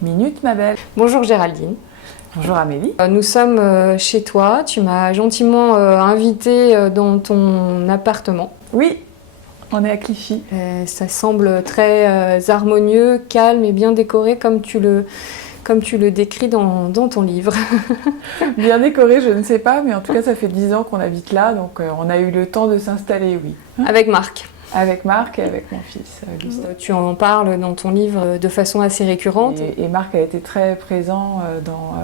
Minute, ma belle. Bonjour Géraldine. Bonjour Amélie. Nous sommes chez toi. Tu m'as gentiment invitée dans ton appartement. Oui, on est à Clichy. Ça semble très harmonieux, calme et bien décoré comme tu le décris dans ton livre. Bien décoré, je ne sais pas, mais en tout cas, ça fait 10 ans qu'on habite là, donc on a eu le temps de s'installer, oui. Avec Marc. Avec Marc et avec mon fils, Gustave. Tu en parles dans ton livre de façon assez récurrente. Et Marc a été très présent dans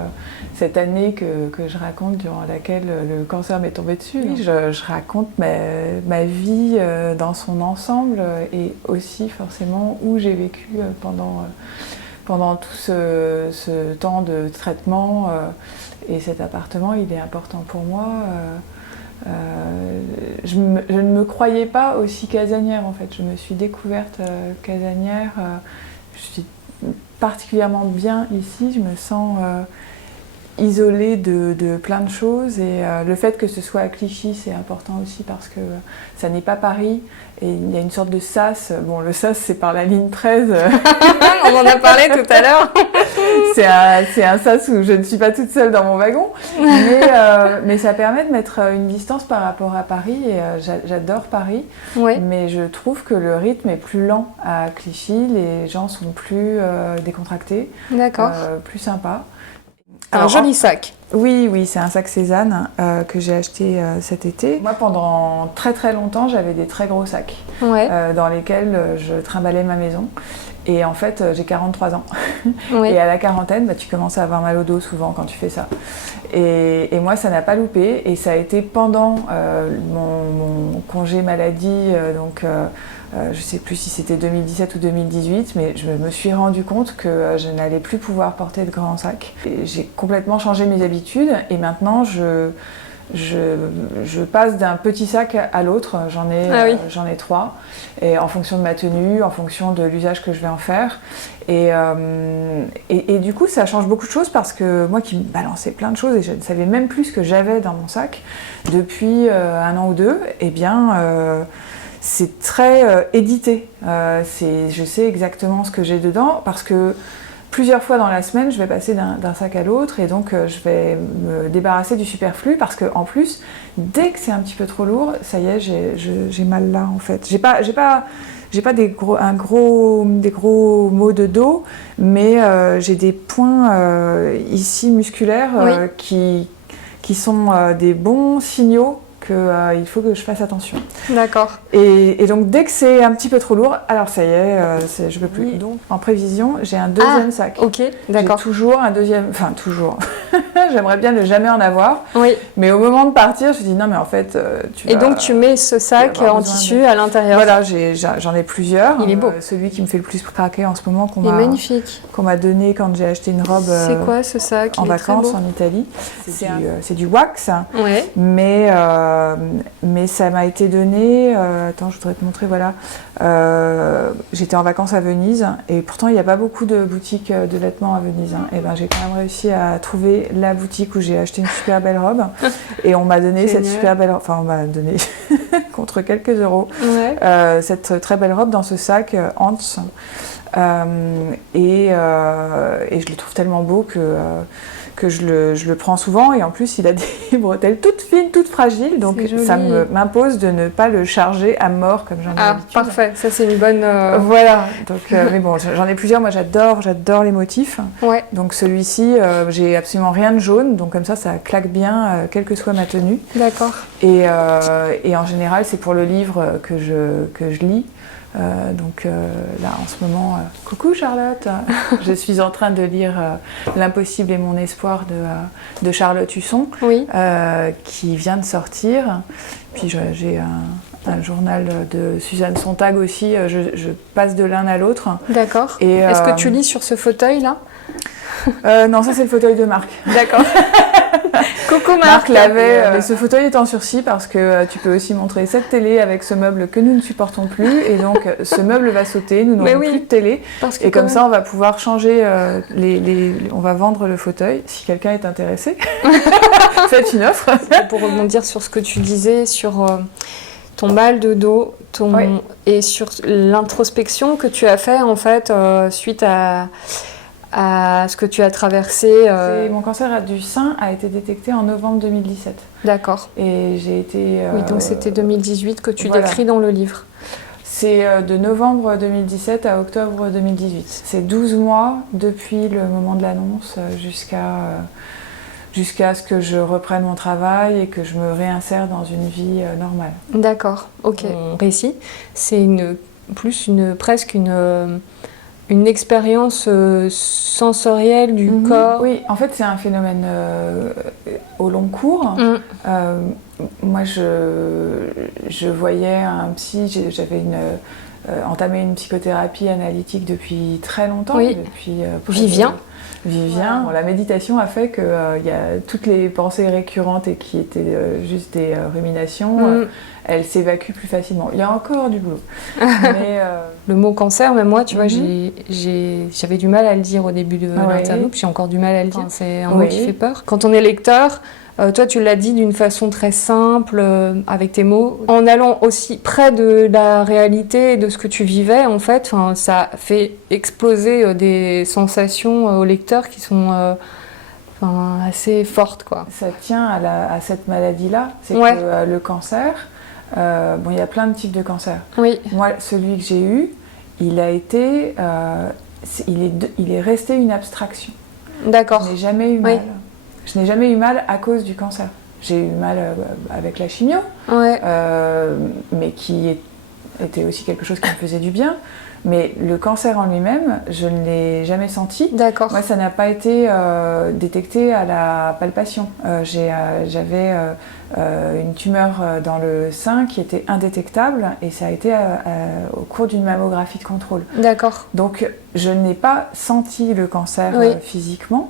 cette année que je raconte, durant laquelle le cancer m'est tombé dessus. Oui, je raconte ma vie dans son ensemble et aussi forcément où j'ai vécu pendant tout ce temps de traitement. Et cet appartement, il est important pour moi. Je ne me croyais pas aussi casanière en fait. Je me suis découverte casanière. Je suis particulièrement bien ici. Je me sens isolée de plein de choses. Et le fait que ce soit à Clichy, c'est important aussi parce que ça n'est pas Paris. Et il y a une sorte de sas. Bon, le sas, c'est par la ligne 13. On en a parlé tout à l'heure. C'est un sas où je ne suis pas toute seule dans mon wagon. Mais ça permet de mettre une distance par rapport à Paris. Et j'adore Paris. Ouais. Mais je trouve que le rythme est plus lent à Clichy. Les gens sont plus décontractés. D'accord. Plus sympas. Un joli sac. Oui, c'est un sac Cézanne que j'ai acheté cet été. Moi, pendant très très longtemps, j'avais des très gros sacs dans lesquels je trimballais ma maison. Et en fait, j'ai 43 ans. Ouais. Et à la quarantaine, tu commences à avoir mal au dos souvent quand tu fais ça. Et moi, ça n'a pas loupé. Et ça a été pendant mon congé maladie, je ne sais plus si c'était 2017 ou 2018, mais je me suis rendu compte que je n'allais plus pouvoir porter de grands sacs. J'ai complètement changé mes habitudes et maintenant je passe d'un petit sac à l'autre. J'en ai 3, et en fonction de ma tenue, en fonction de l'usage que je vais en faire. Et du coup, ça change beaucoup de choses parce que moi qui me balançais plein de choses et je ne savais même plus ce que j'avais dans mon sac depuis 1 an ou 2, c'est très édité. Je sais exactement ce que j'ai dedans parce que plusieurs fois dans la semaine, je vais passer d'un sac à l'autre et donc je vais me débarrasser du superflu parce que en plus, dès que c'est un petit peu trop lourd, ça y est, j'ai mal là en fait. J'ai pas des gros maux de dos, mais j'ai des points ici musculaires qui sont des bons signaux qu'il faut que je fasse attention. D'accord. Et donc dès que c'est un petit peu trop lourd, alors ça y est, je peux plus. Oui. Donc en prévision, j'ai un deuxième sac. Ok, d'accord. J'ai toujours un deuxième, enfin toujours. J'aimerais bien ne jamais en avoir. Oui. Mais au moment de partir, je me dis non mais en fait, donc tu mets ce sac en tissu à l'intérieur. Voilà, j'en ai plusieurs. Il est beau. Celui qui me fait le plus craquer en ce moment Il est magnifique. Qu'on m'a donné quand j'ai acheté une robe. C'est quoi ce sac? En vacances en Italie. C'est du wax. Ouais. Mais ça m'a été donné. Attends, je voudrais te montrer. Voilà. J'étais en vacances à Venise et pourtant il n'y a pas beaucoup de boutiques de vêtements à Venise. Et j'ai quand même réussi à trouver la boutique où j'ai acheté une super belle robe et on m'a donné cette super belle robe. Enfin, on m'a donné contre quelques euros cette très belle robe dans ce sac Hans. Et je le trouve tellement beau que je le prends souvent et en plus il a des bretelles toutes fines, toutes fragiles, donc ça m'impose de ne pas le charger à mort comme j'en ai l'habitude. Parfait, ça c'est une bonne... Voilà, donc, mais bon, j'en ai plusieurs, moi j'adore les motifs. Ouais. Donc celui-ci, j'ai absolument rien de jaune, donc comme ça claque bien, quelle que soit ma tenue. D'accord. Et en général, c'est pour le livre que je lis. Là en ce moment, coucou Charlotte, je suis en train de lire L'impossible et mon espoir de Charlotte Husson, qui vient de sortir. Puis j'ai un journal de Suzanne Sontag aussi, je passe de l'un à l'autre. D'accord. Est-ce que tu lis sur ce fauteuil là? Non, ça c'est le fauteuil de Marc. D'accord. Coucou Marc l'avait, mais ce fauteuil est en sursis parce que tu peux aussi montrer cette télé avec ce meuble que nous ne supportons plus et donc ce meuble va sauter, nous n'aurons plus de télé et comme ça on va pouvoir changer on va vendre le fauteuil si quelqu'un est intéressé. Faites une offre. Pour rebondir sur ce que tu disais sur ton mal de dos et sur l'introspection que tu as fait en fait suite à à ce que tu as traversé Mon cancer du sein a été détecté en novembre 2017. D'accord. Et j'ai été... Oui, donc c'était 2018 que tu décris dans le livre. C'est de novembre 2017 à octobre 2018. C'est 12 mois depuis le moment de l'annonce jusqu'à ce que je reprenne mon travail et que je me réinsère dans une vie normale. D'accord, ok. Mon récit, c'est presque une expérience sensorielle du corps. Oui, en fait, c'est un phénomène au long cours. Moi, je voyais un psy, j'avais entamé une psychothérapie analytique depuis très longtemps. Oui. Depuis, Vivien. Vivien. Bon, la méditation a fait qu'il y a toutes les pensées récurrentes et qui étaient juste des ruminations, elles s'évacuent plus facilement. Il y a encore du boulot. Mais, le mot cancer, même moi, tu vois, j'avais du mal à le dire au début de l'interview, puis j'ai encore du mal à le dire. C'est un mot qui fait peur. Quand on est lecteur, toi, tu l'as dit d'une façon très simple, avec tes mots. En allant aussi près de la réalité et de ce que tu vivais, en fait, ça fait exploser des sensations au lecteur qui sont assez fortes, quoi. Ça tient à cette maladie-là. C'est que le cancer, il y a plein de types de cancer. Oui. Moi, celui que j'ai eu, il a été... il est resté une abstraction. D'accord. Je n'ai jamais eu mal. Je n'ai jamais eu mal à cause du cancer. J'ai eu mal avec la chimio, mais qui était aussi quelque chose qui me faisait du bien. Mais le cancer en lui-même, je ne l'ai jamais senti. D'accord. Moi, ça n'a pas été détecté à la palpation. J'avais une tumeur dans le sein qui était indétectable et ça a été au cours d'une mammographie de contrôle. D'accord. Donc, je n'ai pas senti le cancer physiquement.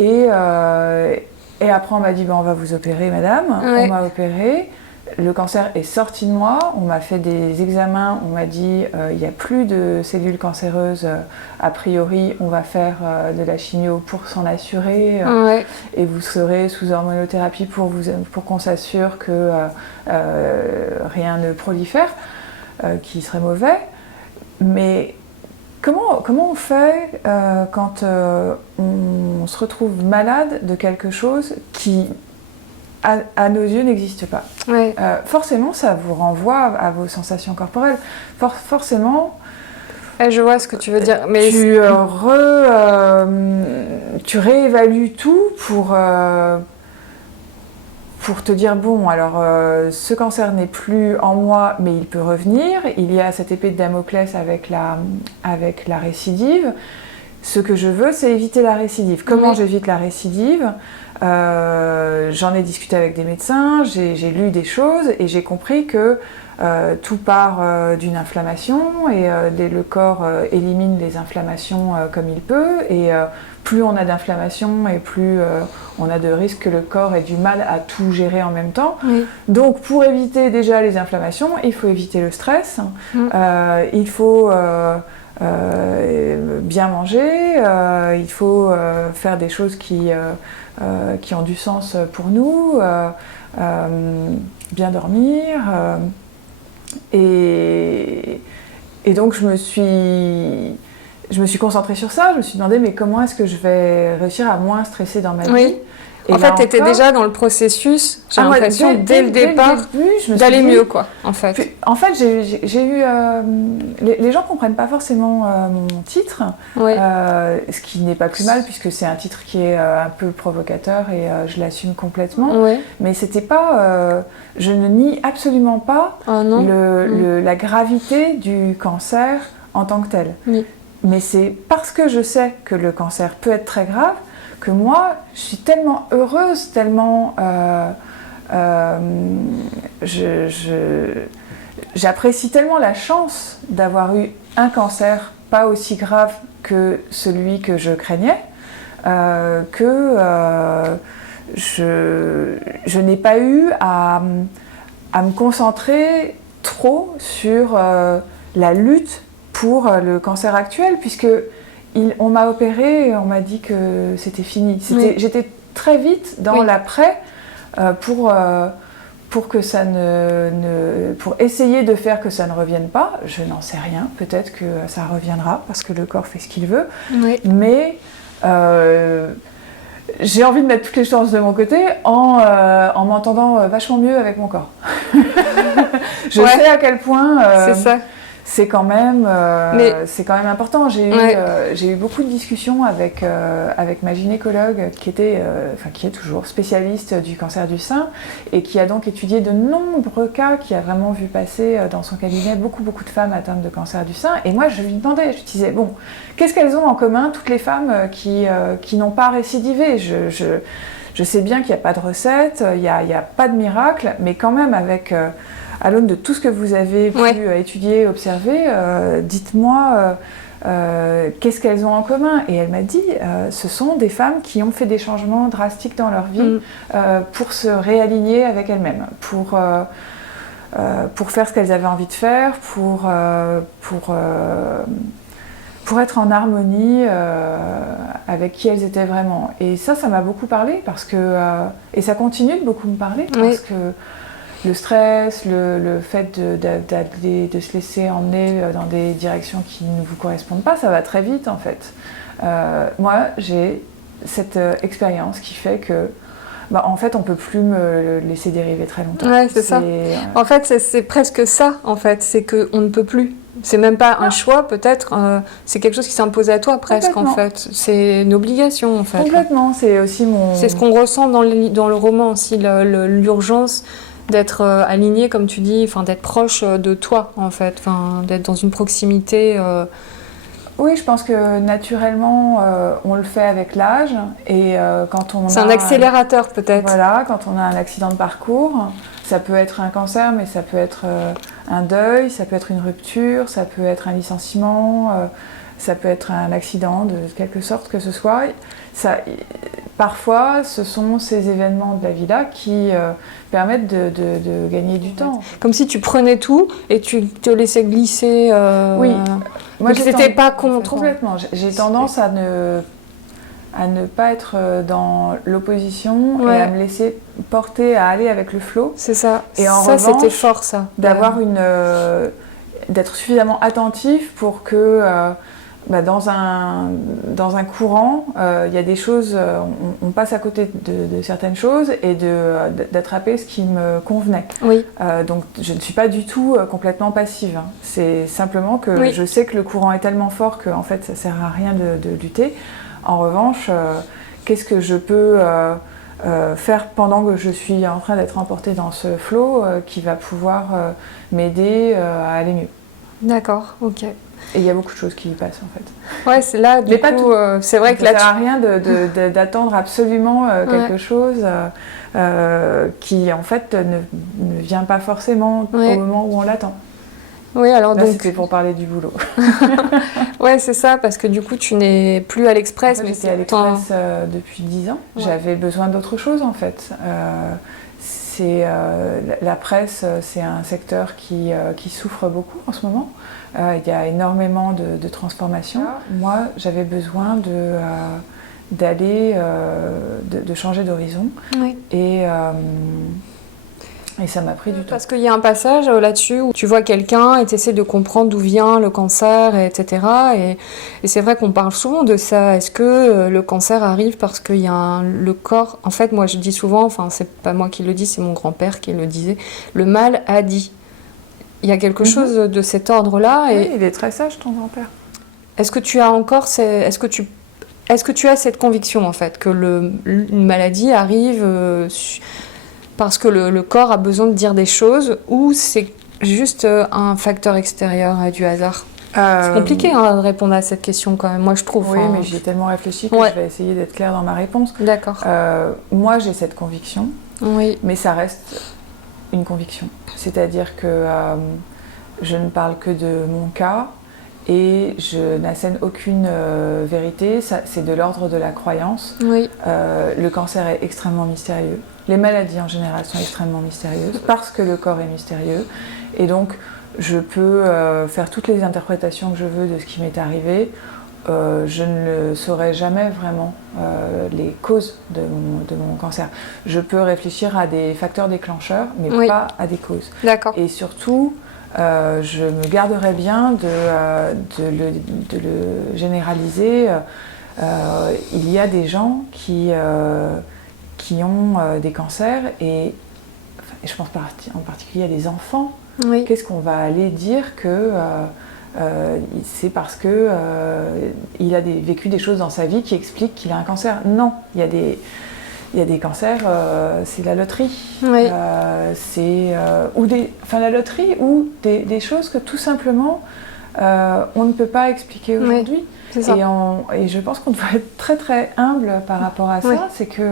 Et après, on m'a dit, on va vous opérer, madame. On m'a opérée. Le cancer est sorti de moi. On m'a fait des examens. On m'a dit, il n'y a plus de cellules cancéreuses. A priori, on va faire de la chimio pour s'en assurer. Et vous serez sous hormonothérapie pour qu'on s'assure que rien ne prolifère, qui serait mauvais. Mais... Comment on fait quand on se retrouve malade de quelque chose qui, à nos yeux, n'existe pas? Forcément, ça vous renvoie à vos sensations corporelles. Forcément... Je vois ce que tu veux dire. Mais tu réévalues tout pour te dire, bon, alors ce cancer n'est plus en moi, mais il peut revenir. Il y a cette épée de Damoclès avec la récidive. Ce que je veux, c'est éviter la récidive. Comment j'évite la récidive? J'en ai discuté avec des médecins, j'ai lu des choses et j'ai compris que tout part d'une inflammation et le corps élimine les inflammations comme il peut. Et plus on a d'inflammation et plus on a de risques que le corps ait du mal à tout gérer en même temps. Donc pour éviter déjà les inflammations, il faut éviter le stress, il faut bien manger, il faut faire des choses qui ont du sens pour nous, bien dormir. Et donc je me suis concentrée sur ça, je me suis demandé mais comment est-ce que je vais réussir à moins stresser dans ma vie. Et en fait, tu étais déjà dans le processus, j'ai l'impression, dès le départ, d'aller mieux, quoi, en fait. Puis, en fait, j'ai eu... les gens ne comprennent pas forcément mon titre, ce qui n'est pas plus mal, puisque c'est un titre qui est un peu provocateur et je l'assume complètement. Mais c'était pas... je ne nie absolument pas la gravité du cancer en tant que tel. Mais c'est parce que je sais que le cancer peut être très grave que moi, je suis tellement heureuse, tellement... j'apprécie tellement la chance d'avoir eu un cancer pas aussi grave que celui que je craignais, que je n'ai pas eu à me concentrer trop sur la lutte pour le cancer actuel, puisque on m'a opérée et on m'a dit que c'était fini. J'étais très vite dans l'après pour pour que pour essayer de faire que ça ne revienne pas, je n'en sais rien. Peut-être que ça reviendra parce que le corps fait ce qu'il veut. Oui. Mais j'ai envie de mettre toutes les chances de mon côté en m'entendant vachement mieux avec mon corps. Je sais à quel point c'est ça. C'est quand même important. J'ai eu beaucoup de discussions avec ma gynécologue qui est toujours spécialiste du cancer du sein et qui a donc étudié de nombreux cas, qui a vraiment vu passer dans son cabinet beaucoup de femmes atteintes de cancer du sein. Et moi, je lui demandais, je disais, bon, qu'est-ce qu'elles ont en commun, toutes les femmes qui n'ont pas récidivé? Je sais bien qu'il n'y a pas de recette, il n'y a pas de miracle, mais quand même à l'aune de tout ce que vous avez pu étudier, observer, dites-moi qu'est-ce qu'elles ont en commun. Et elle m'a dit, ce sont des femmes qui ont fait des changements drastiques dans leur vie pour se réaligner avec elles-mêmes, pour faire ce qu'elles avaient envie de faire, pour être en harmonie avec qui elles étaient vraiment. Et ça m'a beaucoup parlé, et ça continue de beaucoup me parler, parce que le stress, le fait de se laisser emmener dans des directions qui ne vous correspondent pas, ça va très vite en fait. Moi, j'ai cette expérience qui fait que en fait, on ne peut plus me laisser dériver très longtemps. Ouais, c'est ça. En fait, c'est presque ça, en fait. C'est qu'on ne peut plus. C'est même pas un choix, peut-être. C'est quelque chose qui s'impose à toi, presque, en fait. C'est une obligation, en fait. Complètement. C'est aussi C'est ce qu'on ressent dans le roman aussi, l'urgence d'être aligné, comme tu dis, d'être proche de toi, en fait, d'être dans une proximité. Oui, je pense que naturellement, on le fait avec l'âge, et quand on c'est un accélérateur, peut-être. Voilà, quand on a un accident de parcours, ça peut être un cancer, mais ça peut être un deuil, ça peut être une rupture, ça peut être un licenciement, ça peut être un accident de quelque sorte que ce soit. Parfois, ce sont ces événements de la vie-là qui permettent de gagner du temps. Comme si tu prenais tout et tu te laissais glisser. Oui. Moi, c'était pas contre. Complètement. J'ai tendance à ne pas être dans l'opposition et à me laisser porter, à aller avec le flot. C'est ça. Et en revanche, c'était fort, ça. D'être suffisamment attentif pour que dans un courant, il y a des choses, on passe à côté de certaines choses et d'attraper ce qui me convenait. Oui. Donc je ne suis pas du tout complètement passive. Hein. C'est simplement que je sais que le courant est tellement fort que en fait, ça ne sert à rien de lutter. En revanche, qu'est-ce que je peux faire pendant que je suis en train d'être emportée dans ce flot qui va pouvoir m'aider à aller mieux. D'accord, ok. Et il y a beaucoup de choses qui y passent en fait. Ouais, c'est là, du coup, c'est vrai que là... Ça ne sert à rien d'attendre absolument quelque chose qui en fait ne vient pas forcément au moment où on l'attend. Oui, alors là, donc... c'était pour parler du boulot. Ouais, c'est ça, parce que du coup, tu n'es plus à l'Express. En fait, j'étais à l'Express depuis 10 ans. Ouais. J'avais besoin d'autre chose en fait. La presse, c'est un secteur qui souffre beaucoup en ce moment. Il y a énormément de transformations. Moi, j'avais besoin de changer d'horizon. Oui. Et ça m'a pris du temps. Parce qu'il y a un passage là-dessus où tu vois quelqu'un et tu essaies de comprendre d'où vient le cancer, etc. Et c'est vrai qu'on parle souvent de ça. Est-ce que le cancer arrive parce qu'il y a le corps... En fait, moi, je dis souvent, c'est pas moi qui le dis, c'est mon grand-père qui le disait, le mal a dit. Il y a quelque chose de cet ordre-là. Oui, il est très sage, ton grand-père. Est-ce que tu as encore... Est-ce que tu as cette conviction, en fait, que une maladie arrive... parce que le corps a besoin de dire des choses, ou c'est juste un facteur extérieur et du hasard? C'est compliqué de répondre à cette question quand même, moi je trouve. Oui, mais j'y ai tellement réfléchi que je vais essayer d'être claire dans ma réponse. D'accord. Moi j'ai cette conviction, mais ça reste une conviction. C'est-à-dire que je ne parle que de mon cas et je n'assène aucune vérité, c'est de l'ordre de la croyance. Oui. Le cancer est extrêmement mystérieux. Les maladies en général sont extrêmement mystérieuses parce que le corps est mystérieux. Et donc, je peux faire toutes les interprétations que je veux de ce qui m'est arrivé je ne saurais jamais vraiment les causes de mon cancer. Je peux réfléchir à des facteurs déclencheurs, mais pas à des causes. D'accord. Et surtout, je me garderais bien de le généraliser. Il y a des gens qui ont des cancers et je pense en particulier à des enfants. Oui. Qu'est-ce qu'on va aller dire que c'est parce que il a vécu des choses dans sa vie qui expliquent qu'il a un cancer? Non, il y a des cancers, c'est la loterie. Oui. La loterie ou des choses que tout simplement on ne peut pas expliquer aujourd'hui. Oui, c'est ça. Et je pense qu'on doit être très très humble par rapport à ça. C'est que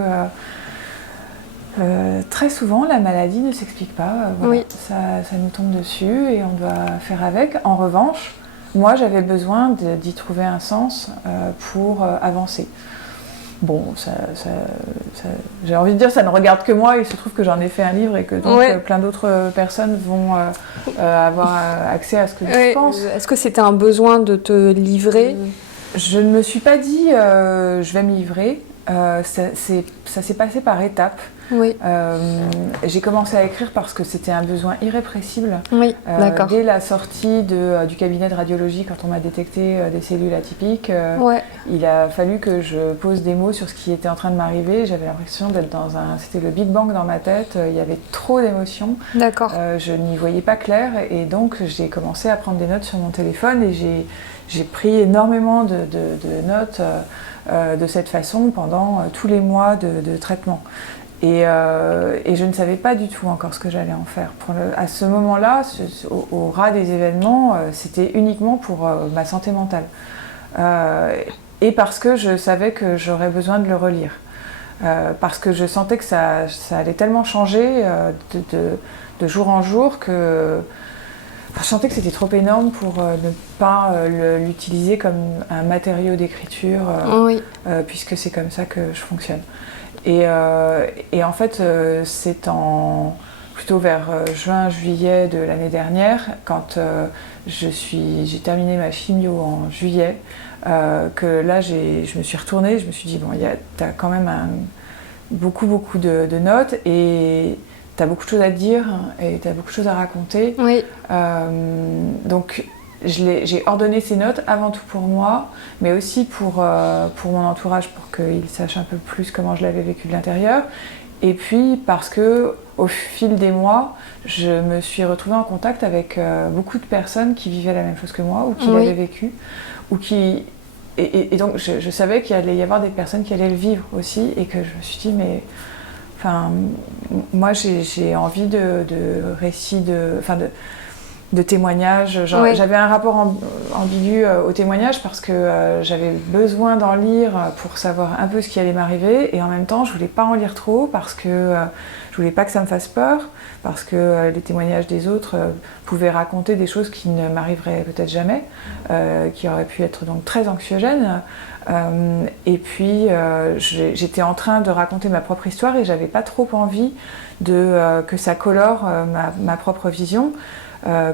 très souvent, la maladie ne s'explique pas. Voilà. Ça nous tombe dessus et on doit faire avec. En revanche, moi, j'avais besoin d'y trouver un sens pour avancer. Bon, j'ai envie de dire, ça ne regarde que moi. Il se trouve que j'en ai fait un livre et que donc plein d'autres personnes vont avoir accès à ce que je pense. Est-ce que c'était un besoin de te livrer? Je ne me suis pas dit je vais me livrer. Ça s'est passé par étapes. Oui. J'ai commencé à écrire parce que c'était un besoin irrépressible. Oui, d'accord. Dès la sortie du cabinet de radiologie, quand on m'a détecté des cellules atypiques, il a fallu que je pose des mots sur ce qui était en train de m'arriver. J'avais l'impression d'être c'était le Big Bang dans ma tête. Il y avait trop d'émotions. D'accord. Je n'y voyais pas clair et donc j'ai commencé à prendre des notes sur mon téléphone et j'ai pris énormément de notes de cette façon pendant tous les mois de traitement. Et je ne savais pas du tout encore ce que j'allais en faire. À ce moment-là, au ras des événements, c'était uniquement pour ma santé mentale. Et parce que je savais que j'aurais besoin de le relire. Parce que je sentais que ça allait tellement changer de jour en jour que je sentais que c'était trop énorme pour ne pas l'utiliser comme un matériau d'écriture, puisque c'est comme ça que je fonctionne. Et en fait, c'est plutôt vers juin-juillet de l'année dernière, quand j'ai terminé ma chimio en juillet, que là, je me suis retournée, je me suis dit, bon, t'as quand même beaucoup de notes, et t'as beaucoup de choses à dire, et t'as beaucoup de choses à raconter. Oui. Donc, j'ai ordonné ces notes avant tout pour moi, mais aussi pour mon entourage, pour qu'ils sachent un peu plus comment je l'avais vécu de l'intérieur. Et puis parce que au fil des mois, je me suis retrouvée en contact avec beaucoup de personnes qui vivaient la même chose que moi, ou qui l'avaient vécu, ou qui... Et donc je savais qu'il allait y avoir des personnes qui allaient le vivre aussi, et que je me suis dit, mais... Enfin, moi j'ai envie de récits, de témoignages. J'avais un rapport ambigu au témoignage parce que j'avais besoin d'en lire pour savoir un peu ce qui allait m'arriver, et en même temps je voulais pas en lire trop parce que je voulais pas que ça me fasse peur, parce que les témoignages des autres pouvaient raconter des choses qui ne m'arriveraient peut-être jamais, qui auraient pu être donc très anxiogènes. Et puis j'étais en train de raconter ma propre histoire et j'avais pas trop envie que ça colore ma propre vision.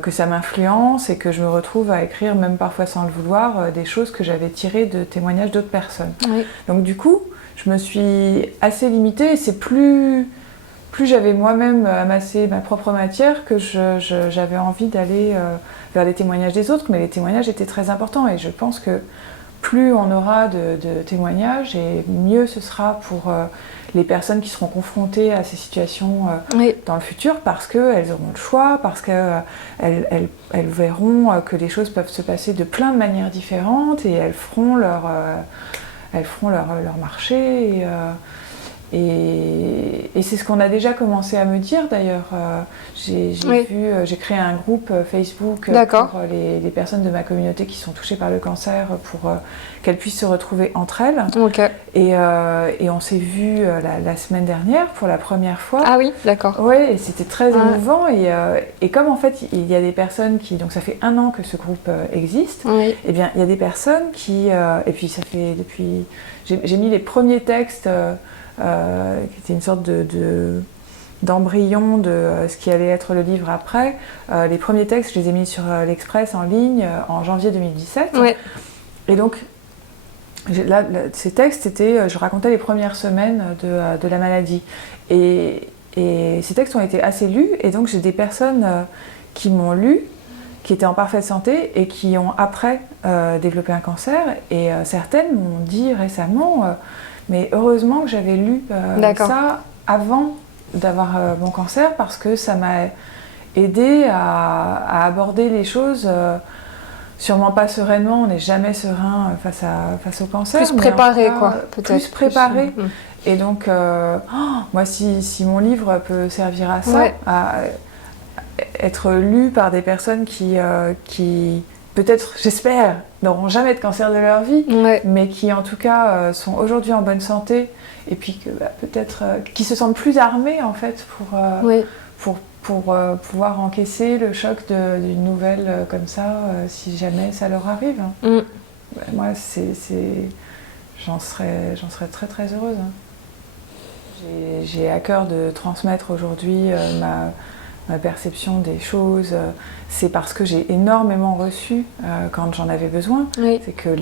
Que ça m'influence et que je me retrouve à écrire, même parfois sans le vouloir, des choses que j'avais tirées de témoignages d'autres personnes. Oui. Donc du coup, je me suis assez limitée, et c'est plus j'avais moi-même amassé ma propre matière que j'avais envie d'aller vers les témoignages des autres, mais les témoignages étaient très importants, et je pense que plus on aura de témoignages, et mieux ce sera pour les personnes qui seront confrontées à ces situations dans le futur, parce qu'elles auront le choix, parce qu'elles verront que les choses peuvent se passer de plein de manières différentes, et elles feront leur marché. Et c'est ce qu'on a déjà commencé à me dire d'ailleurs. J'ai créé un groupe Facebook pour les personnes de ma communauté qui sont touchées par le cancer, pour qu'elles puissent se retrouver entre elles. Okay. Et on s'est vus la semaine dernière pour la première fois. Ah oui, d'accord. Oui, et c'était très émouvant. Et comme en fait il y a des personnes qui... Donc ça fait 1 an que ce groupe existe. Oui. Et bien il y a des personnes qui... et puis ça fait depuis... J'ai mis les premiers textes... qui était une sorte d'embryon de ce qui allait être le livre après. Les premiers textes, je les ai mis sur l'Express en ligne en janvier 2017. Ouais. Et donc, ces textes, je racontais les premières semaines de la maladie. Et ces textes ont été assez lus, et donc j'ai des personnes qui m'ont lu, qui étaient en parfaite santé et qui ont après développé un cancer. Et certaines m'ont dit récemment, mais heureusement que j'avais lu ça avant d'avoir mon cancer, parce que ça m'a aidé à aborder les choses sûrement pas sereinement, on n'est jamais serein face au cancer. Plus préparé, quoi, peut-être. Plus préparé. Et donc, moi, si mon livre peut servir à ça, à être lu par des personnes qui peut-être, j'espère, n'auront jamais de cancer de leur vie, mais qui, en tout cas, sont aujourd'hui en bonne santé, et puis que peut-être qui se sentent plus armés, en fait, pour pouvoir encaisser le choc d'une nouvelle comme ça, si jamais ça leur arrive. Moi, j'en serais très très heureuse. J'ai à cœur de transmettre aujourd'hui ma perception des choses. C'est parce que j'ai énormément reçu quand j'en avais besoin. C'est que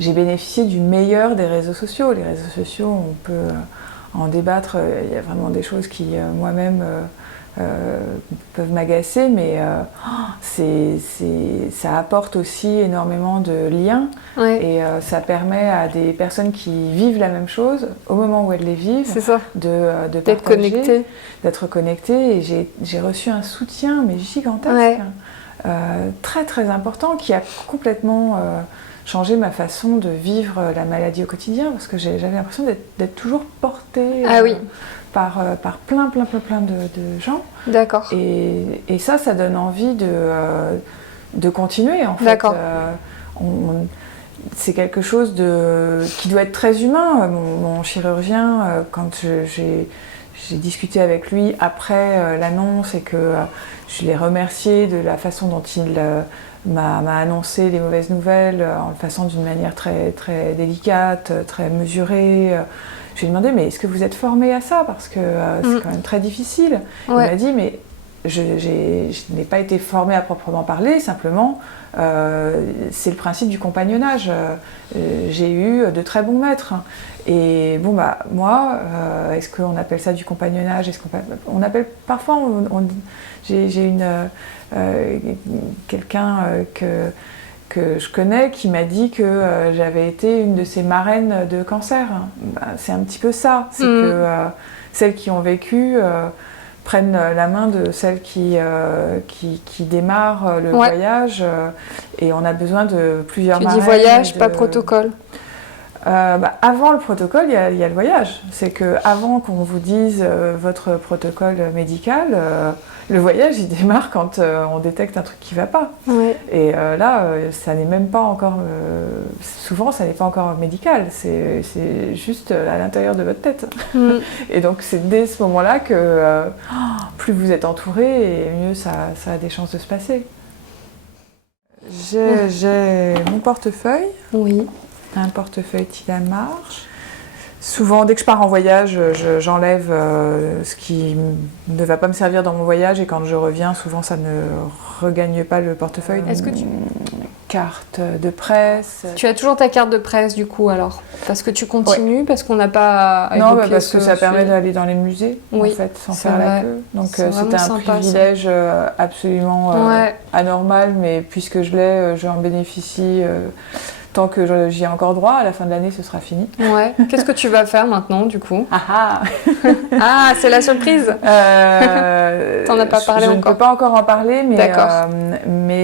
j'ai bénéficié du meilleur des réseaux sociaux. Les réseaux sociaux, on peut en débattre, il y a vraiment des choses qui moi-même peuvent m'agacer, mais ça apporte aussi énormément de liens, et ça permet à des personnes qui vivent la même chose au moment où elles les vivent d'être connectées, d'être connectées. Et j'ai reçu un soutien mais gigantesque, très très important, qui a complètement changer ma façon de vivre la maladie au quotidien, parce que j'avais l'impression d'être toujours portée par plein de gens. D'accord. Et ça donne envie de continuer, en fait. D'accord. C'est quelque chose qui doit être très humain. Mon chirurgien, quand j'ai discuté avec lui après l'annonce, et que je l'ai remercié de la façon dont il m'a annoncé les mauvaises nouvelles, en le faisant d'une manière très, très délicate, très mesurée. Je lui ai demandé, mais est-ce que vous êtes formé à ça? Parce que c'est quand même très difficile. Il m'a dit, mais je n'ai pas été formée à proprement parler, simplement, c'est le principe du compagnonnage. J'ai eu de très bons maîtres. Et bon, moi, est-ce qu'on appelle ça du compagnonnage? On appelle parfois, j'ai quelqu'un que je connais qui m'a dit que j'avais été une de ses marraines de cancer. C'est un petit peu ça, c'est que celles qui ont vécu prennent la main de celles qui démarrent le voyage, et on a besoin de plusieurs marraines. Tu dis voyage, pas protocole. Avant le protocole, il y a le voyage. C'est qu'avant qu'on vous dise votre protocole médical, le voyage, il démarre quand on détecte un truc qui ne va pas. Et là, ça n'est même pas encore... souvent, ça n'est pas encore médical. C'est juste à l'intérieur de votre tête. Et donc, c'est dès ce moment-là que plus vous êtes entouré, et mieux ça a des chances de se passer. J'ai mon portefeuille. Un portefeuille Tila Marche. Souvent, dès que je pars en voyage, j'enlève ce qui ne va pas me servir dans mon voyage, et quand je reviens, souvent ça ne regagne pas le portefeuille. Est-ce que carte de presse. Tu as toujours ta carte de presse, du coup, alors? Parce que tu continues, parce qu'on n'a pas... Non, parce que ça permet d'aller dans les musées, en fait, sans faire la queue. Donc c'était un privilège absolument anormal, mais puisque je l'ai, j'en bénéficie... Tant que j'y ai encore droit, à la fin de l'année, ce sera fini. Qu'est-ce que tu vas faire maintenant, du coup? Ah, c'est la surprise. T'en as pas parlé encore? Je ne peux pas encore en parler, mais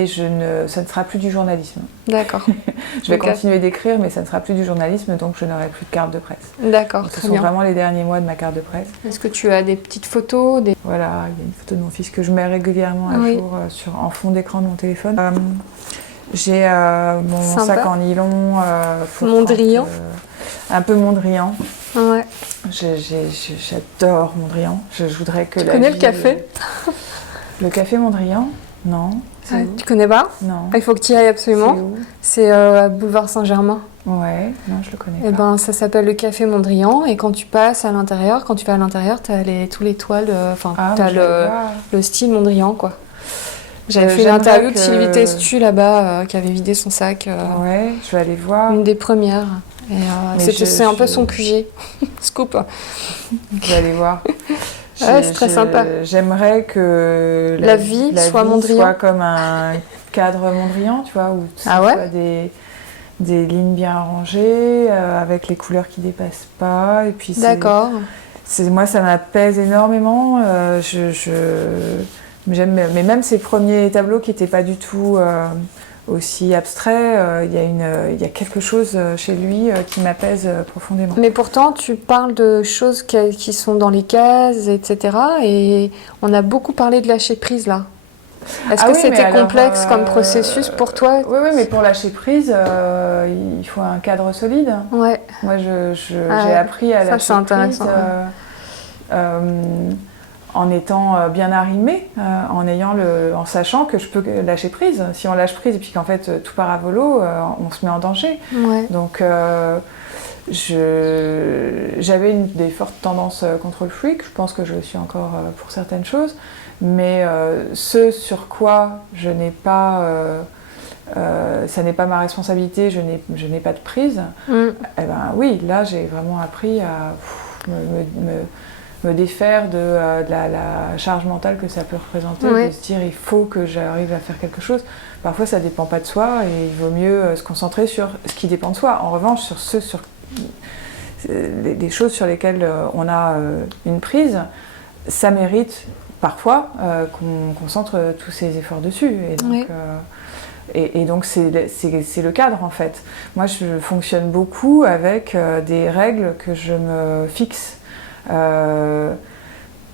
ça ne sera plus du journalisme. D'accord. Je vais continuer d'écrire, mais ça ne sera plus du journalisme, donc je n'aurai plus de carte de presse. D'accord, Ce sont vraiment les derniers mois de ma carte de presse. Est-ce que tu as des petites photos? Voilà, il y a une photo de mon fils que je mets régulièrement à jour en fond d'écran de mon téléphone. J'ai mon sac en nylon. Mondrian. Un peu Mondrian. J'adore Mondrian. Je voudrais que tu connais le café? Le café Mondrian? Non. Tu connais pas? Non. Il faut que tu y ailles absolument. C'est à Boulevard Saint-Germain. Ouais, non, je le connais pas. Ça s'appelle le café Mondrian, et quand tu passes à l'intérieur, t'as tous les toiles, t'as le style Mondrian, quoi. J'avais fait une interview de Sylvie Testu là-bas, qui avait vidé son sac. Ouais, je vais aller voir. Une des premières. C'est un peu son QG. Scoop. Je vais aller voir. C'est très sympa. J'aimerais que la vie soit comme un cadre Mondrian, tu vois, où ah ouais soit des lignes bien arrangées, avec les couleurs qui dépassent pas. Et puis d'accord. Moi, ça m'apaise énormément. J'aime, mais même ces premiers tableaux qui n'étaient pas du tout aussi abstraits, il y a quelque chose chez lui qui m'apaise profondément. Mais pourtant, tu parles de choses qui sont dans les cases, etc. Et on a beaucoup parlé de lâcher prise là. Est-ce que c'était complexe comme processus pour toi? Oui, mais pour lâcher prise, il faut un cadre solide. Ouais. Moi, j'ai appris à lâcher prise en étant bien arrimée, en sachant que je peux lâcher prise. Si on lâche prise et puis qu'en fait tout part à volo, on se met en danger. Ouais. Donc j'avais des fortes tendances contrôle freak. Je pense que je le suis encore pour certaines choses. Mais ce sur quoi je n'ai pas, ça n'est pas ma responsabilité, je n'ai pas de prise, eh ben oui, là j'ai vraiment appris à me défaire de la charge mentale que ça peut représenter, de se dire il faut que j'arrive à faire quelque chose. Parfois ça ne dépend pas de soi et il vaut mieux se concentrer sur ce qui dépend de soi. En revanche, sur les choses sur lesquelles on a une prise, ça mérite parfois qu'on concentre tous ses efforts dessus. Et donc c'est le cadre en fait. Moi je fonctionne beaucoup avec des règles que je me fixe.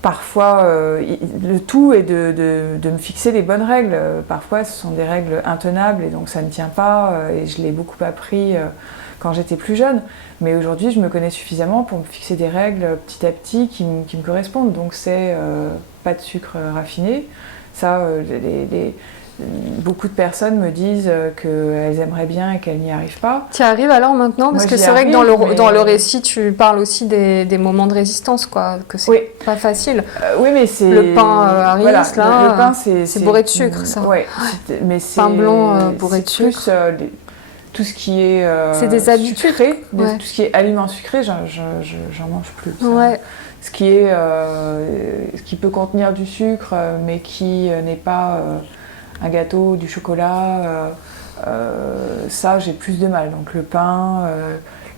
Parfois, le tout est de me fixer les bonnes règles. Parfois, ce sont des règles intenables et donc ça ne tient pas. Et je l'ai beaucoup appris quand j'étais plus jeune. Mais aujourd'hui, je me connais suffisamment pour me fixer des règles petit à petit qui me correspondent. Donc c'est pas de sucre raffiné. Ça, beaucoup de personnes me disent qu'elles aimeraient bien et qu'elles n'y arrivent pas. Tu y arrives alors maintenant? Parce que c'est vrai que dans le récit, tu parles aussi des moments de résistance, quoi, que c'est pas facile. Oui, mais c'est... Le pain Harris, là, le pain, c'est bourré de sucre, ça. Ouais, mais c'est... Pain blanc bourré de sucre. Tout ce qui est c'est des habitudes. Sucré, tout ce qui est aliments sucrés, j'en mange plus. Ce qui peut contenir du sucre, mais qui n'est pas... un gâteau, du chocolat, ça j'ai plus de mal. Donc le pain,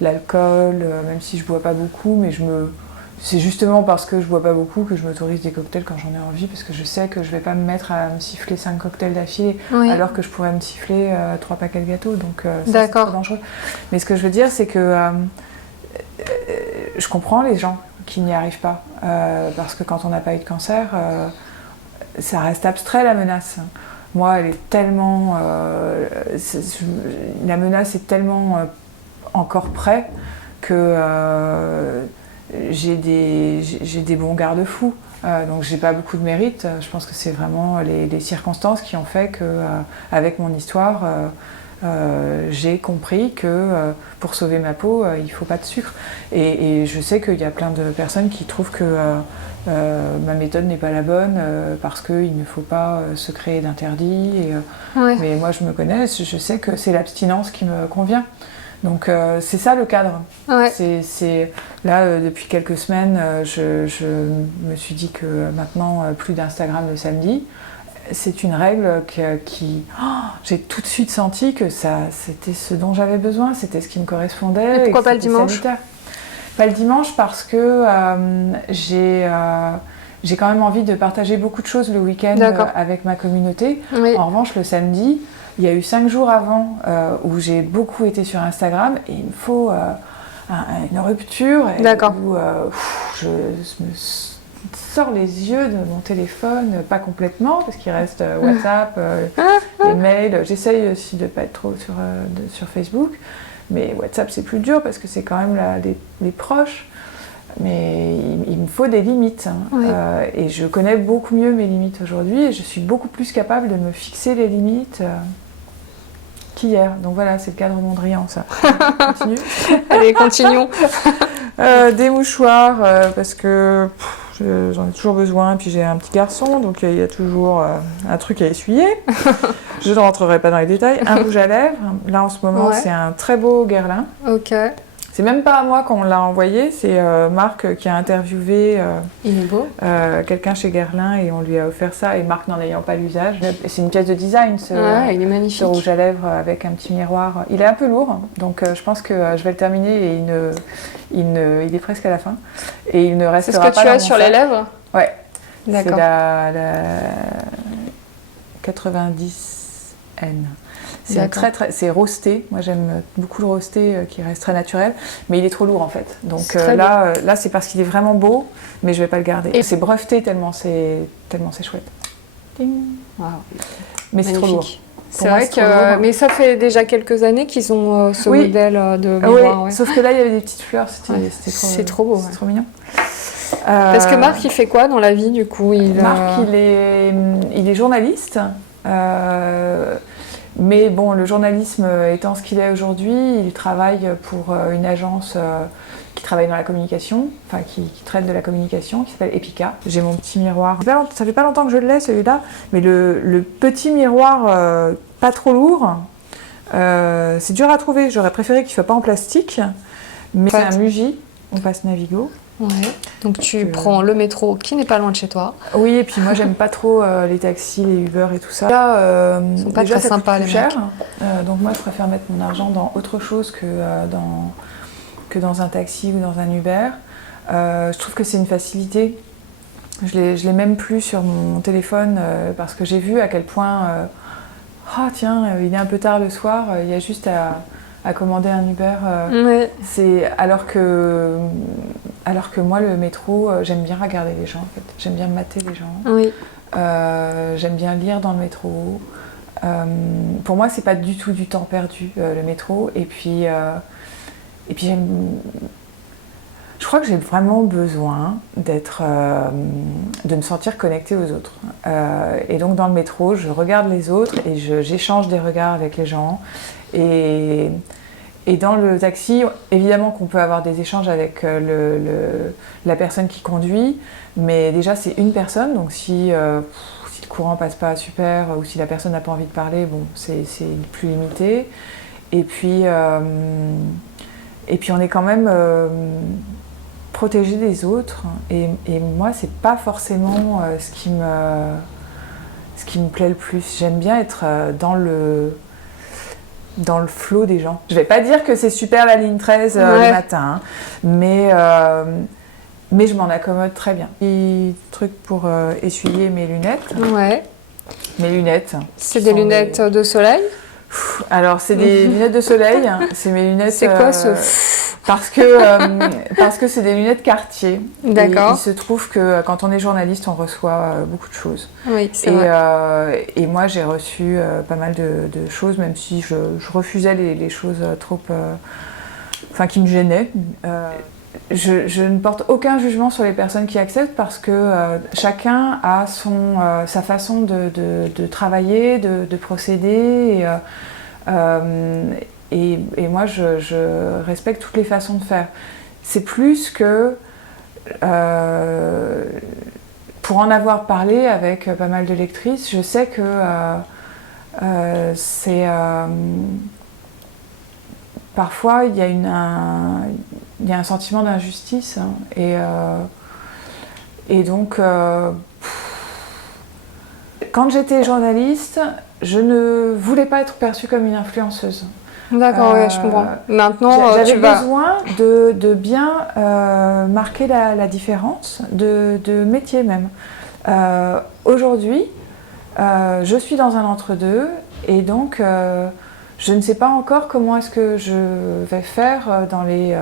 l'alcool, même si je bois pas beaucoup, mais c'est justement parce que je bois pas beaucoup que je m'autorise des cocktails quand j'en ai envie, parce que je sais que je vais pas me mettre à me siffler 5 cocktails d'affilée, alors que je pourrais me siffler 3 paquets de gâteaux, donc ça, c'est trop dangereux. Mais ce que je veux dire, c'est que je comprends les gens qui n'y arrivent pas, parce que quand on n'a pas eu de cancer, ça reste abstrait la menace. Moi, elle est tellement... la menace est tellement encore près que j'ai des bons garde-fous. Donc j'ai pas beaucoup de mérite. Je pense que c'est vraiment les circonstances qui ont fait qu'avec mon histoire, j'ai compris que pour sauver ma peau, il faut pas de sucre. Et je sais qu'il y a plein de personnes qui trouvent que ma méthode n'est pas la bonne parce qu'il ne faut pas se créer d'interdits. Mais moi je me connais, je sais que c'est l'abstinence qui me convient. Donc c'est ça le cadre. Là, depuis quelques semaines, je me suis dit que maintenant, plus d'Instagram le samedi. C'est une règle j'ai tout de suite senti que c'était ce dont j'avais besoin, c'était ce qui me correspondait. Et pourquoi pas le dimanche ? Pas le dimanche parce que j'ai quand même envie de partager beaucoup de choses le week-end avec ma communauté. En revanche, le samedi, il y a eu 5 jours avant où j'ai beaucoup été sur Instagram et il me faut une rupture où je me sors les yeux de mon téléphone, pas complètement parce qu'il reste WhatsApp, les mails. J'essaye aussi de ne pas être trop sur Facebook, mais WhatsApp c'est plus dur parce que c'est quand même les proches. Mais il me faut des limites. Et je connais beaucoup mieux mes limites aujourd'hui et je suis beaucoup plus capable de me fixer les limites qu'hier. Donc voilà, c'est le cadre Mondrian, ça. Continue. Allez, continuons. Des mouchoirs, parce que J'en ai toujours besoin. Puis j'ai un petit garçon, donc il y a toujours un truc à essuyer. Je ne rentrerai pas dans les détails. Un rouge à lèvres. Là, en ce moment, c'est un très beau Guerlain. Ok. C'est même pas à moi qu'on l'a envoyé, c'est Marc qui a interviewé quelqu'un chez Guerlain et on lui a offert ça. Et Marc n'en ayant pas l'usage. C'est une pièce de design, il est magnifique. Ce rouge à lèvres avec un petit miroir. Il est un peu lourd, donc je pense que je vais le terminer et il est presque à la fin. Et il ne restera pas. C'est ce que tu as sur les lèvres ? Ouais. D'accord. C'est la 90N. C'est roasté. Moi, j'aime beaucoup le roasté qui reste très naturel, mais il est trop lourd en fait. Donc là, c'est parce qu'il est vraiment beau, mais je vais pas le garder. Et c'est breveté tellement c'est chouette. Ding. Wow. Mais c'est trop lourd. C'est vrai que, mais ça fait déjà quelques années qu'ils ont ce modèle de miroir. Oui, sauf que là, il y avait des petites fleurs. C'est trop beau. C'est trop mignon. Parce que Marc, il fait quoi dans la vie du coup? Marc, il est journaliste. Mais bon, le journalisme étant ce qu'il est aujourd'hui, il travaille pour une agence qui travaille dans la communication, enfin qui traite de la communication, qui s'appelle Epica. J'ai mon petit miroir. Ça fait pas longtemps que je l'ai celui-là, mais le petit miroir pas trop lourd, c'est dur à trouver. J'aurais préféré qu'il soit pas en plastique, mais c'est un Muji, on passe Navigo. Ouais. Donc tu prends le métro qui n'est pas loin de chez toi. Oui, et puis moi j'aime pas trop les taxis, les Uber et tout ça. Là, ils sont pas déjà, très sympas les cher. Donc moi je préfère mettre mon argent dans autre chose que dans un taxi ou dans un Uber. Je trouve que c'est une facilité. Je l'ai même plus sur mon téléphone parce que j'ai vu à quel point tiens, il est un peu tard le soir, il y a juste à commander un Uber. C'est alors que moi le métro, j'aime bien regarder les gens en fait. J'aime bien mater les gens. Oui. J'aime bien lire dans le métro. Pour moi, c'est pas du tout du temps perdu le métro. Et puis je crois que j'ai vraiment besoin de me sentir connectée aux autres. Et donc dans le métro, je regarde les autres et j'échange des regards avec les gens. Et dans le taxi, évidemment qu'on peut avoir des échanges avec la personne qui conduit, mais déjà c'est une personne, donc si le courant passe pas super ou si la personne n'a pas envie de parler, bon, c'est plus limité. Et puis on est quand même protégé des autres. Et moi, c'est pas forcément ce qui me plaît le plus. J'aime bien être dans le flow des gens. Je vais pas dire que c'est super la ligne 13 le matin, hein, mais je m'en accommode très bien. Petit truc pour essuyer mes lunettes. Ouais. Mes lunettes. C'est des lunettes de soleil? Alors, c'est des lunettes de soleil. C'est mes lunettes. C'est quoi ce parce que c'est des lunettes Cartier. D'accord. Il se trouve que quand on est journaliste, on reçoit beaucoup de choses. Oui, c'est vrai. Et moi, j'ai reçu pas mal de choses, même si je refusais les choses trop, qui me gênaient. Je ne porte aucun jugement sur les personnes qui acceptent parce que chacun a sa façon de travailler, de procéder. Et moi, je respecte toutes les façons de faire. C'est plus que pour en avoir parlé avec pas mal de lectrices, je sais que c'est parfois il y a un sentiment d'injustice, hein, et donc quand j'étais journaliste, je ne voulais pas être perçue comme une influenceuse. D'accord, je comprends. Maintenant, j'avais besoin de bien marquer la différence de métier même. Aujourd'hui, je suis dans un entre-deux et donc je ne sais pas encore comment est-ce que je vais faire dans les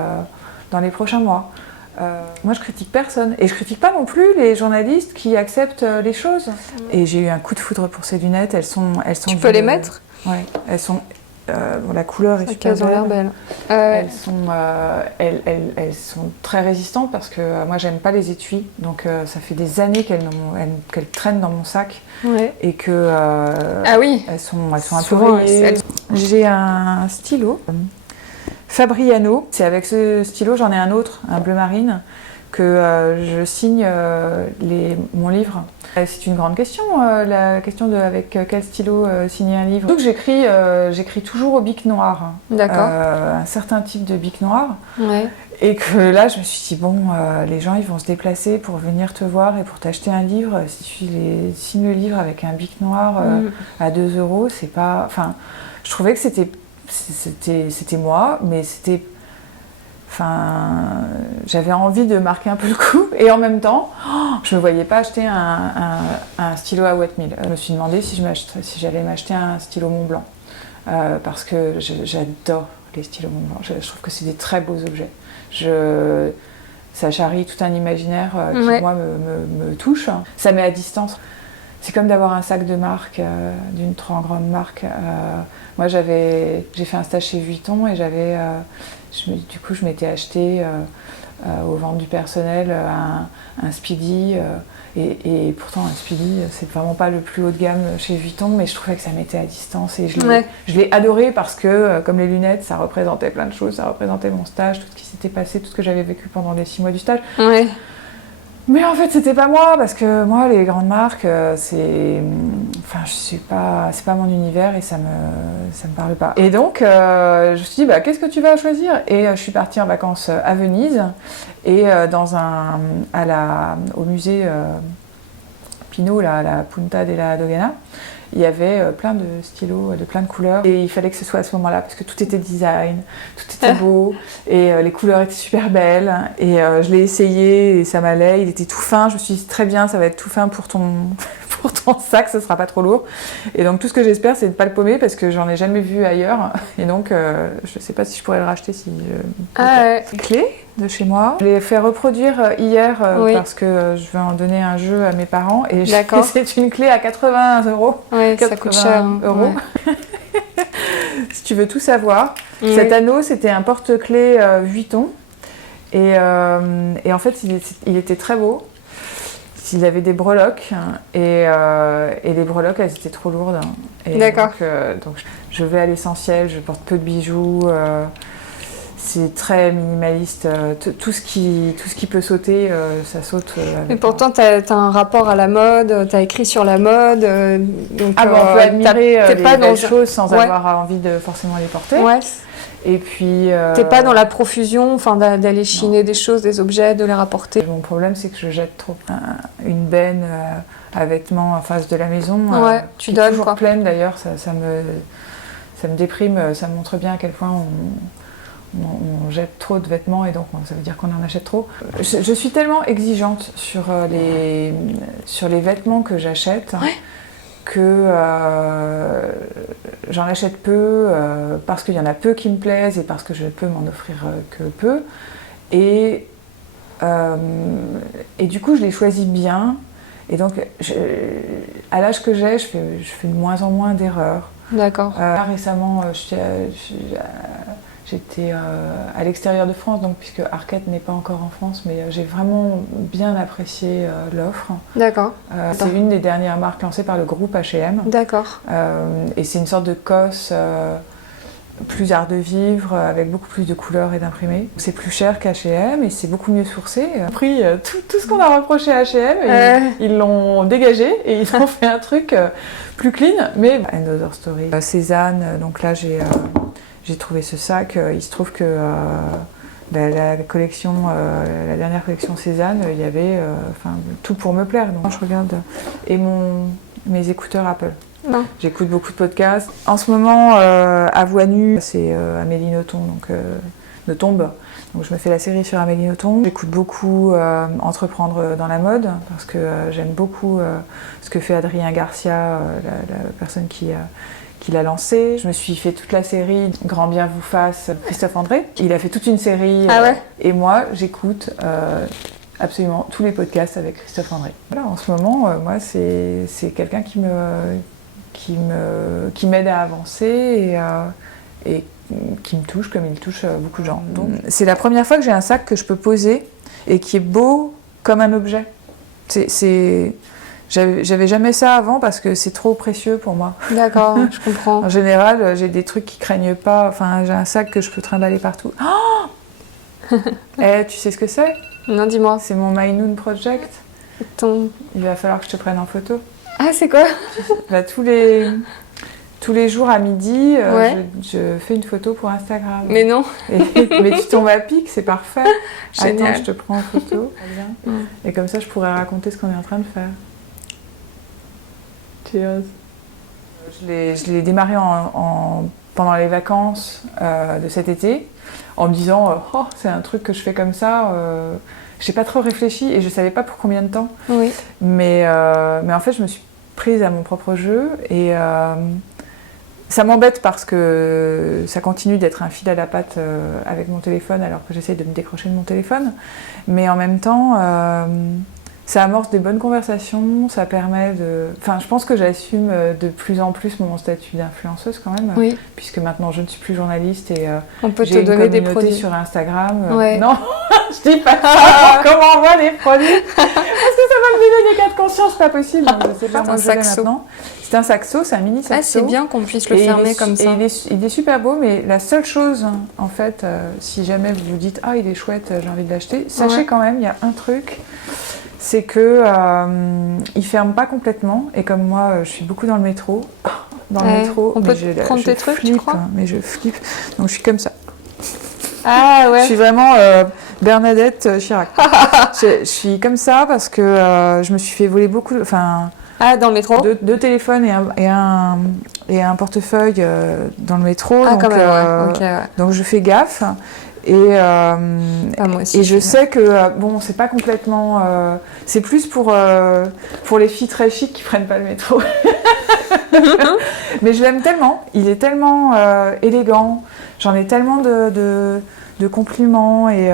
prochains mois. Moi, je critique personne et je critique pas non plus les journalistes qui acceptent les choses. Et j'ai eu un coup de foudre pour ces lunettes. Elles sont. Tu peux les mettre ? Ouais, elles sont. La couleur est super belle. Elles ont l'air belles. Elles sont très résistantes parce que moi j'aime pas les étuis, donc ça fait des années qu'elles traînent dans mon sac et que elles sont un peu rouillées. J'ai un stylo Fabriano. C'est avec ce stylo, j'en ai un autre, un bleu marine, que je signe mon livre. C'est une grande question, la question de avec quel stylo signer un livre. Donc j'écris toujours au bic noir. D'accord. Un certain type de bic noir. Ouais. Et que là, je me suis dit, bon, les gens, ils vont se déplacer pour venir te voir et pour t'acheter un livre. Si tu signes le livre avec un bic noir à 2 €, c'est pas... Enfin, je trouvais que c'était moi, mais c'était... Enfin, j'avais envie de marquer un peu le coup. Et en même temps, je ne me voyais pas acheter un stylo à Whatmill. Je me suis demandé si j'allais m'acheter un stylo Montblanc. Parce que j'adore les stylos Montblanc. Je trouve que c'est des très beaux objets. Ça charrie tout un imaginaire qui, moi, me touche. Ça met à distance. C'est comme d'avoir un sac de marque, d'une trop grande marque. Moi, j'ai fait un stage chez Vuitton et du coup, je m'étais acheté aux ventes du personnel un Speedy. Et pourtant, un Speedy, c'est vraiment pas le plus haut de gamme chez Vuitton, mais je trouvais que ça mettait à distance. Et je l'ai adoré parce que, comme les lunettes, ça représentait plein de choses. Ça représentait mon stage, tout ce qui s'était passé, tout ce que j'avais vécu pendant les 6 mois du stage. Ouais. Mais en fait, c'était pas moi, parce que moi, les grandes marques, c'est pas mon univers et ça me parle pas. Et donc, je me suis dit, qu'est-ce que tu vas choisir ? Et je suis partie en vacances à Venise et au musée Pinot, là, à la Punta della Dogana. Il y avait plein de stylos de plein de couleurs et il fallait que ce soit à ce moment-là parce que tout était design, tout était beau et les couleurs étaient super belles et je l'ai essayé et ça m'allait, il était tout fin, je me suis dit très bien, ça va être tout fin pour ton sac, ce sera pas trop lourd. Et donc tout ce que j'espère c'est de pas le paumer parce que j'en ai jamais vu ailleurs et donc je sais pas si je pourrais le racheter si clé de chez moi. Je l'ai fait reproduire hier parce que je vais en donner un jeu à mes parents et c'est une clé à 80 €. Ouais, 80 ça coûte cher. Euros. Ouais. Si tu veux tout savoir, cet anneau c'était un porte-clés Vuitton et en fait il était très beau. Il avait des breloques et les breloques elles étaient trop lourdes. Et donc je vais à l'essentiel, je porte peu de bijoux. C'est très minimaliste. Tout ce qui peut sauter, ça saute. Mais pourtant, tu as un rapport à la mode, tu as écrit sur la mode. Donc, on peut admirer les belles choses sans avoir envie de forcément les porter. Ouais. Et puis... T'es pas dans la profusion, d'aller chiner des choses, des objets, de les rapporter. Mon problème, c'est que je jette trop. Une benne à vêtements en face de la maison, tu donnes, toujours pleine d'ailleurs, ça me déprime. Ça montre bien à quel point on jette trop de vêtements et donc ça veut dire qu'on en achète trop. Je suis tellement exigeante sur les vêtements que j'achète que j'en achète peu parce qu'il y en a peu qui me plaisent et parce que je peux m'en offrir que peu. Et du coup, je les choisis bien. Et donc, à l'âge que j'ai, je fais de moins en moins d'erreurs. D'accord. Récemment, j'étais à l'extérieur de France, donc puisque Arket n'est pas encore en France, mais j'ai vraiment bien apprécié l'offre. D'accord. C'est une des dernières marques lancées par le groupe H&M. D'accord. Et c'est une sorte de COS plus art de vivre, avec beaucoup plus de couleurs et d'imprimés. C'est plus cher qu'H&M et c'est beaucoup mieux sourcé. Pris tout ce qu'on a reproché à H&M, ils l'ont dégagé et ils ont fait un truc plus clean, mais Another Story. Cézanne, donc là j'ai trouvé ce sac. Il se trouve que la collection, la dernière collection Cézanne, il y avait tout pour me plaire. Donc je regarde. Et mes écouteurs Apple. Non. J'écoute beaucoup de podcasts. En ce moment, à voix nue, c'est Amélie Nothomb, Nothomb. Donc je me fais la série sur Amélie Nothomb. J'écoute beaucoup Entreprendre dans la mode parce que j'aime beaucoup ce que fait Adrien Garcia, la personne qui l'a lancé. Je me suis fait toute la série Grand bien vous fasse, Christophe André. Il a fait toute une série et moi j'écoute absolument tous les podcasts avec Christophe André. Voilà, en ce moment, moi c'est quelqu'un qui m'aide à avancer et qui me touche comme il touche beaucoup de gens. Donc, c'est la première fois que j'ai un sac que je peux poser et qui est beau comme un objet. J'avais jamais ça avant parce que c'est trop précieux pour moi. D'accord, je comprends. En général, j'ai des trucs qui craignent pas. Enfin, j'ai un sac que je peux trimballer partout. Oh, Tu sais ce que c'est? Non, dis-moi. C'est mon My Noon Project. Il va falloir que je te prenne en photo. Ah, c'est quoi? Bah, tous les jours à midi, je fais une photo pour Instagram. Mais non. Mais tu tombes à pic, c'est parfait. Génial. Attends, je te prends en photo. Et comme ça, je pourrais raconter ce qu'on est en train de faire. Cheers. Je l'ai démarré pendant les vacances de cet été, en me disant c'est un truc que je fais comme ça. J'ai pas trop réfléchi et je savais pas pour combien de temps. Oui. Mais en fait, je me suis prise à mon propre jeu et ça m'embête parce que ça continue d'être un fil à la patte avec mon téléphone alors que j'essaie de me décrocher de mon téléphone. Mais en même temps, ça amorce des bonnes conversations, ça permet de... Enfin, je pense que j'assume de plus en plus mon statut d'influenceuse quand même, puisque maintenant je ne suis plus journaliste et on peut j'ai te donner des produits sur Instagram. Non, je dis pas ça. Comment on voit les produits parce que ça va me donner des cas de conscience, pas possible. Donc, je sais pas moi je l'ai maintenant. C'est un saxo, c'est un mini saxo. Ah, c'est bien qu'on puisse le fermer comme ça. Il est super beau, mais la seule chose, en fait, si jamais vous vous dites il est chouette, j'ai envie de l'acheter, sachez quand même, il y a un truc. C'est que il ferme pas complètement et comme moi je suis beaucoup dans le métro, on peut prendre tes trucs, tu crois? Mais je flippe, donc je suis comme ça. Ah ouais. Je suis vraiment Bernadette Chirac. je suis comme ça parce que je me suis fait voler beaucoup, dans le métro. Deux téléphones et un portefeuille dans le métro. Ah, donc, donc je fais gaffe. Et moi aussi, et je sais que c'est pas complètement c'est plus pour les filles très chic qui prennent pas le métro. Mais je l'aime tellement, il est tellement élégant, j'en ai tellement de compliments et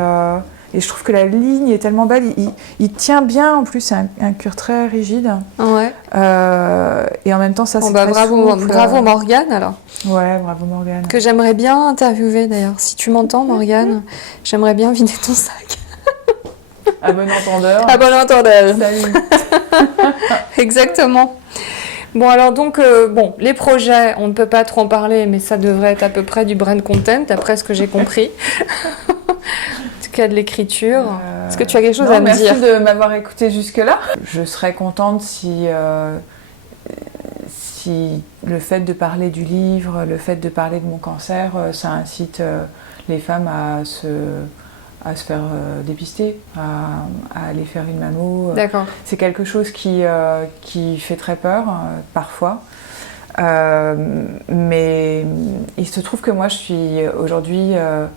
je trouve que la ligne est tellement belle, il tient bien en plus, c'est un cuir très rigide. Ouais. Et en même temps ça c'est très souple. Bravo Morgane alors. Ouais, bravo Morgane. Que j'aimerais bien interviewer d'ailleurs. Si tu m'entends Morgane, j'aimerais bien vider ton sac. À bon entendeur. À bon entendeur. Salut. Exactement. Bon alors donc, les projets, on ne peut pas trop en parler, mais ça devrait être à peu près du brand content, d'après ce que j'ai compris. En tout cas de l'écriture. Est-ce que tu as quelque chose à me dire? Merci de m'avoir écouté jusque-là. Je serais contente si le fait de parler du livre, le fait de parler de mon cancer, ça incite les femmes à se faire dépister, à aller faire une mammo. D'accord. C'est quelque chose qui fait très peur parfois. Mais il se trouve que moi je suis aujourd'hui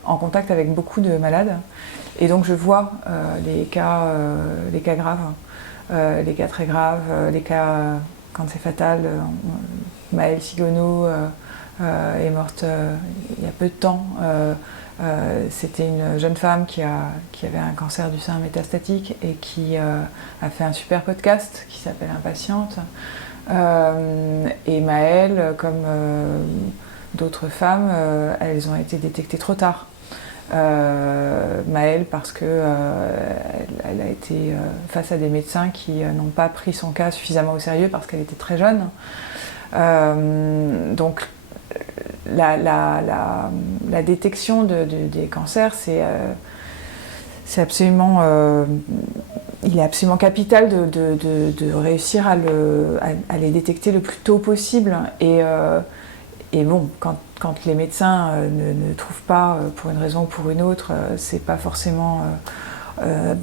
en contact avec beaucoup de malades et donc je vois les cas graves, les cas très graves, les cas quand c'est fatal. Maëlle Sigono est morte il y a peu de temps. C'était une jeune femme qui avait un cancer du sein métastatique et qui a fait un super podcast qui s'appelle Impatiente. Et Maëlle, comme d'autres femmes, elles ont été détectées trop tard. Maëlle parce que elle a été face à des médecins qui n'ont pas pris son cas suffisamment au sérieux parce qu'elle était très jeune. Donc la détection des cancers, c'est absolument, il est absolument capital de réussir à les détecter le plus tôt possible. Et bon, quand les médecins ne trouvent pas, pour une raison ou pour une autre, c'est pas forcément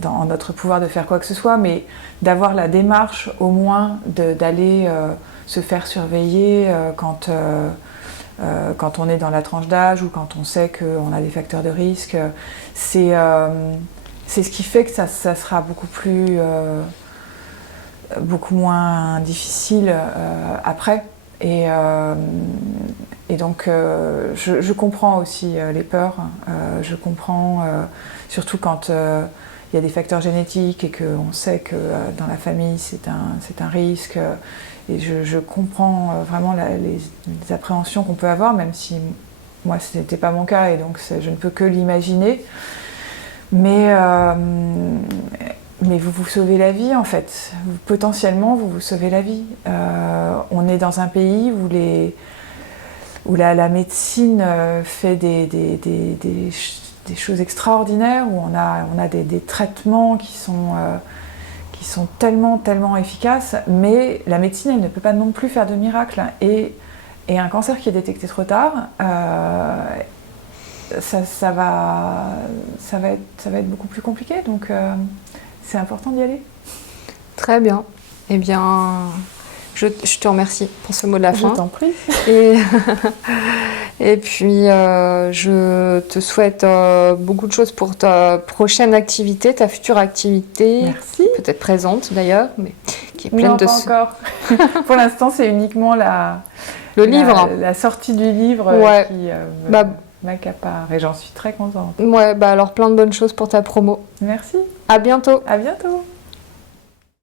dans notre pouvoir de faire quoi que ce soit, mais d'avoir la démarche au moins d'aller se faire surveiller quand on est dans la tranche d'âge ou quand on sait qu'on a des facteurs de risque, c'est ce qui fait que ça sera beaucoup moins difficile après. Et donc je comprends aussi les peurs, je comprends surtout quand il y a des facteurs génétiques et qu'on sait que dans la famille c'est un risque. Et je comprends vraiment les appréhensions qu'on peut avoir, même si moi ce n'était pas mon cas et donc je ne peux que l'imaginer. Mais vous sauvez la vie en fait. Potentiellement vous sauvez la vie. On est dans un pays où la médecine fait des des choses extraordinaires, où on a des traitements qui sont tellement, tellement efficaces, mais la médecine, elle ne peut pas non plus faire de miracle. Et un cancer qui est détecté trop tard, ça va être beaucoup plus compliqué, donc c'est important d'y aller. Très bien. Eh bien, je te remercie pour ce mot de la fin. Je t'en prie. Et puis, je te souhaite beaucoup de choses pour ta prochaine activité, ta future activité. Merci. Peut-être présente d'ailleurs, mais qui est pleine non, de... pas encore. Pour l'instant, c'est uniquement le livre. La sortie du livre qui m'accapare, et j'en suis très contente. Ouais, alors plein de bonnes choses pour ta promo. Merci. À bientôt. À bientôt.